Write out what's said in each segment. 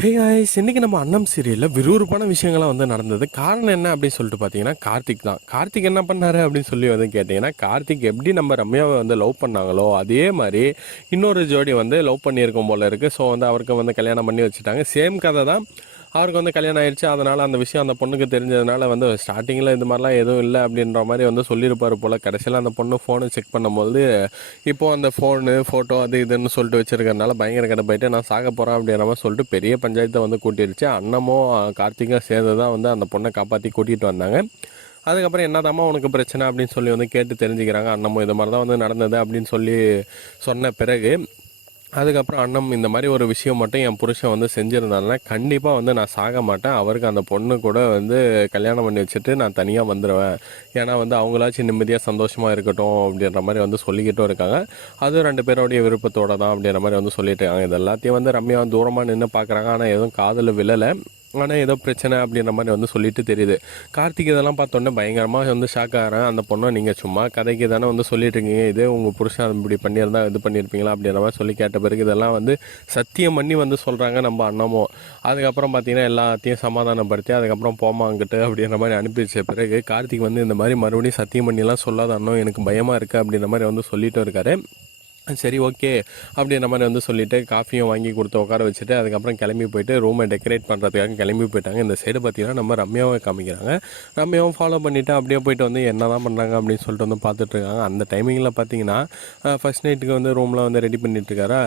Hey guys, இன்னைக்கு நம்ம அன்னம் சீரியலில் விறுவிறுப்பான விஷயங்கள்லாம் வந்து நடந்தது. காரணம் என்ன அப்படின்னு சொல்லிட்டு பார்த்தீங்கன்னா, கார்த்திக் தான். கார்த்திக் என்ன பண்ணாரு அப்படின்னு சொல்லி வந்து கேட்டிங்கன்னா, கார்த்திக் எப்படி நம்ம ரம்யாவை வந்து லவ் பண்ணாங்களோ அதே மாதிரி இன்னொரு ஜோடி வந்து லவ் பண்ணியிருக்கும் போல இருக்குது. ஸோ வந்து அவருக்கு வந்து கல்யாணம் பண்ணி வச்சுட்டாங்க. சேம் கதை தான். அவருக்கு வந்து கல்யாணம் ஆயிடுச்சு. அதனால் அந்த விஷயம் அந்த பொண்ணுக்கு தெரிஞ்சதுனால வந்து ஸ்டார்டிங்கில் இது மாதிரிலாம் எதுவும் இல்லை அப்படின்ற மாதிரி வந்து சொல்லியிருப்பார் போல். கடைசியில் அந்த பொண்ணு ஃபோனை செக் பண்ணும்போது இப்போது அந்த ஃபோனு ஃபோட்டோ அது இதுன்னு சொல்லிட்டு வச்சுருக்கறனால பயங்கர கடுப்பாயிட்டு நான் சாக போகிறேன் அப்படின்ற மாதிரி சொல்லிட்டு பெரிய பஞ்சாயத்தை வந்து கூட்டிருச்சு. அண்ணமும் கார்த்திக்கும் சேர்ந்து தான் வந்து அந்த பொண்ணை காப்பாற்றி கூட்டிகிட்டு வந்தாங்க. அதுக்கப்புறம் என்னதாம்மா உனக்கு பிரச்சனை அப்படின்னு சொல்லி வந்து கேட்டு தெரிஞ்சுக்கிறாங்க. அண்ணமும் இது மாதிரி தான் வந்து நடந்தது அப்படின்னு சொல்லி சொன்ன பிறகு அதுக்கப்புறம் அண்ணன் இந்த மாதிரி ஒரு விஷயம் மட்டும் என் புருஷன் வந்து செஞ்சுருந்தாருன்னா கண்டிப்பாக வந்து நான் சாக மாட்டேன். அவருக்கு அந்த பொண்ணு கூட வந்து கல்யாணம் பண்ணி வச்சுட்டு நான் தனியாக வந்துடுவேன். ஏன்னா வந்து அவங்களாச்சும் நிம்மதியாக சந்தோஷமாக இருக்கட்டும் அப்படின்ற மாதிரி வந்து சொல்லிக்கிட்டும் இருக்காங்க. அதுவும் 2 பேரோடைய விருப்பத்தோட தான் அப்படின்ற மாதிரி வந்து சொல்லிட்டு இருக்காங்க. இது எல்லாத்தையும் வந்து ரம்யா தூரமாக நின்று பார்க்குறாங்க. ஆனால் எதுவும் காதில் விழலை. ஆனால் ஏதோ பிரச்சனை அப்படின்ற மாதிரி வந்து சொல்லிட்டு தெரியுது. கார்த்திக் இதெல்லாம் பார்த்தோன்னே பயங்கரமாக வந்து ஷாக் ஆகிறேன். அந்த பொண்ணை நீங்கள் சும்மா கதைக்கு தானே வந்து சொல்லிட்டு இருக்கீங்க, இதே உங்கள் புருஷன் இப்படி பண்ணியிருந்தா இது பண்ணியிருப்பீங்களா அப்படின்ற மாதிரி சொல்லி கேட்ட பிறகு இதெல்லாம் வந்து சத்தியம் பண்ணி வந்து சொல்கிறாங்க நம்ம அண்ணமும். அதுக்கப்புறம் பார்த்தீங்கன்னா எல்லாத்தையும் சமாதானப்படுத்தி அதுக்கப்புறம் போமா அங்கிட்டு அப்படின்ற மாதிரி அனுப்பி வச்ச பிறகு கார்த்திக் வந்து இந்த மாதிரி மறுபடியும் சத்தியம் பண்ணிலாம் சொல்லாத அண்ணன், எனக்கு பயமாக இருக்குது அப்படின்ற மாதிரி வந்து சொல்லிட்டு இருக்காரு. சரி ஓகே அப்படின்ற மாதிரி வந்து சொல்லிவிட்டு காஃபியும் வாங்கி கொடுத்து உட்கார வச்சுட்டு அதுக்கப்புறம் கிளம்பி போயிட்டு ரூமை டெக்கரேட் பண்ணுறதுக்காக கிளம்பி போயிட்டாங்க. இந்த சைடு பார்த்தீங்கன்னா நம்ம ரம்யாவை காமிக்கிறாங்க. ரம்யாவும் ஃபாலோ பண்ணிவிட்டு அப்படியே போயிட்டு வந்து என்ன தான் பண்ணுறாங்க அப்படின்னு சொல்லிட்டு வந்து பார்த்துட்ருக்காங்க. அந்த டைமிங்கில் பார்த்தீங்கன்னா ஃபஸ்ட் நைட்டுக்கு வந்து ரூமில் வந்து ரெடி பண்ணிட்டுருக்காரா.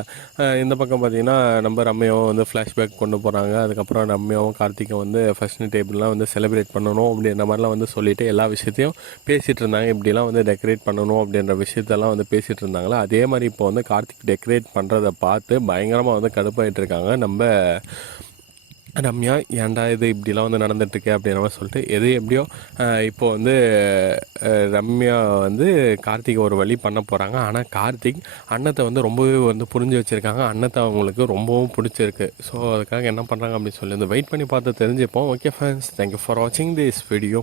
இந்த பக்கம் பார்த்தீங்கன்னா நம்ம ரம்யாவும் வந்து ஃப்ளாஷ்பேக் கொண்டு போகிறாங்க. அதுக்கப்புறம் ரம்யாவும் கார்த்திக்கும் வந்து ஃபஸ்ட் நைட் டேபிள்லாம் வந்து செலிப்ரேட் பண்ணணும் அப்படின்ற மாதிரிலாம் வந்து சொல்லிவிட்டு எல்லா விஷயத்தையும் பேசிகிட்டு இருந்தாங்க. இப்படிலாம் வந்து டெக்கரேட் பண்ணணும் அப்படின்ற விஷயத்தெல்லாம் வந்து பேசிகிட்டு இருந்தாங்களா. அதே மாதிரி இப்போ வந்து கார்த்திக் டெக்கரேட் பண்ணுறதை பார்த்து பயங்கரமாக வந்து கடுப்பாயிட்டு இருக்காங்க நம்ம ரம்யா. ஏன்டா இது இப்படிலாம் வந்து நடந்துட்டுருக்கு அப்படின்ற மாதிரி சொல்லிட்டு எது எப்படியோ இப்போ வந்து ரம்யா வந்து கார்த்திகை ஒரு வழி பண்ண போகிறாங்க. ஆனால் கார்த்திக் அன்னத்தை வந்து ரொம்பவே வந்து புரிஞ்சு வச்சுருக்காங்க. அன்னத்தை அவங்களுக்கு ரொம்பவும் பிடிச்சிருக்கு. ஸோ அதுக்காக என்ன பண்ணுறாங்க அப்படின்னு சொல்லி வந்து வெயிட் பண்ணி பார்த்து தெரிஞ்சுப்போம். ஓகே ஃப்ரெண்ட்ஸ், தேங்க்யூ ஃபார் வாட்சிங் திஸ் வீடியோ.